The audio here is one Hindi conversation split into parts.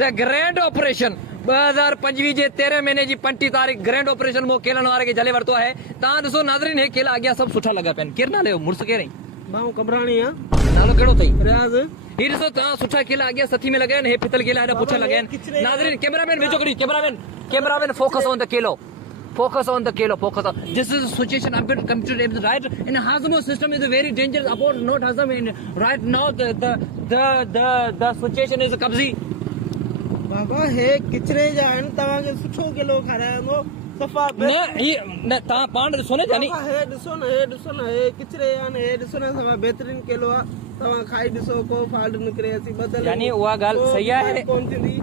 द ग्रैंड ऑपरेशन 2025 जे 13 महीने जी 25 तारीख़ ग्रैंड ऑपरेशन मो केलन वारे के जले वरतो है ता ॾिसो नाज़रीन हे केला अॻियां सभु सुठा लॻा पिया आहिनि केरु नाले जो मुड़ुसु केरु बाऊ कबरानी है नालो कहिड़ो अथई रियाज ही ॾिसो तव्हां सुठा केला अॻियां सथी में लॻा आहिनि हे पितल केला हेॾा पुठियां लॻा आहिनि नाज़रीन कैमरामैन विझो कॾहिं cameraman focus on the Kelo Focus on the kilo. Focus on. This is a situation a bit computer right. In Hazmo system is very dangerous. About not Hazm. Right now the situation is a kabzi. बाबा हे किचरे जान तवा के सुठो किलो खारायो सफा न ता पाण ॾिसो न जानी हे ॾिसो न हे किचरे यान हे ॾिसो न सफा बेहतरीन किलो आ तवा खाई ॾिसो को फाल्ट निकरे असी बदल यानी उहा ॻाल्हि सही आहे कोन थींदी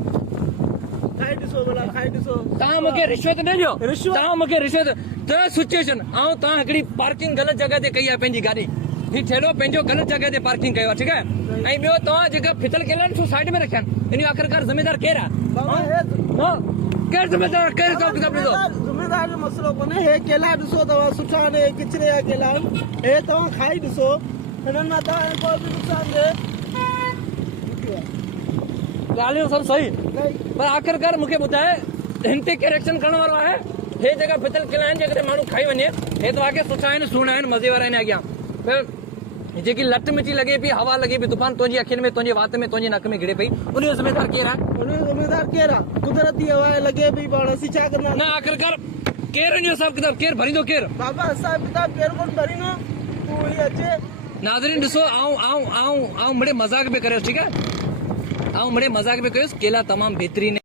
खाई ॾिसो भला खाई ॾिसो तव्हां मूंखे रिश्वत न ॾियो तव्हां मूंखे रिश्वत त सिचुएशन ऐं तव्हां हिकिड़ी पार्किंग ग़लति जॻह ते कई आहे पंहिंजी गाॾी ही ठेलो पंहिंजो ग़लति जॻह ते पार्किंग कयो आहे ठीकु आहे ऐं ॿियो तव्हां जेका फितल केला आहिनि साइड में रखिया आहिनि इन जो आख़िरकार ज़िमेदार केरु आहे केरु ज़िमेदार केरु हिसाब किताब ॾिसो ज़िमेदार जो मसलो कोन्हे हे केला ॾिसो तव्हां सुठा आहिनि किचरे जा केला आहिनि हे तव्हां खाई ॾिसो हिननि मां तव्हां कोई बि नुक़सान थिए ॻाल्हियूं सभु सही पर आख़िरकार मूंखे ॿुधाए हिन ते केरु एक्शन करण वारो आहे हे जेका फितल केला आहिनि जेकॾहिं माण्हू खाई वञे हे त वाक़ई सुठा आहिनि सुहिणा आहिनि मज़े वारा आहिनि अॻियां पर जेकी लट मिटी लॻे पई हवा लॻे पई तूफान तुंहिंजी अखियुनि में तुंहिंजे वात में तुंहिंजे नक में गिरे पई उनजो ज़िमेदार केरु आहे उनजो ज़िमेदार केरु आहे कुदरती हवा लॻे पई पाण असीं छा कंदा न आख़िरकार केरु इनजो हिसाब किताब केरु भरींदो केरु बाबा हिसाब किताब केरु कोन भरींदो तूं वरी अचे नाज़रीन ॾिसो आऊं मिड़े मज़ाक में करियोसि ठीकु आहे आऊं मिड़े मज़ाक में कयोसि केला तमामु बहितरीन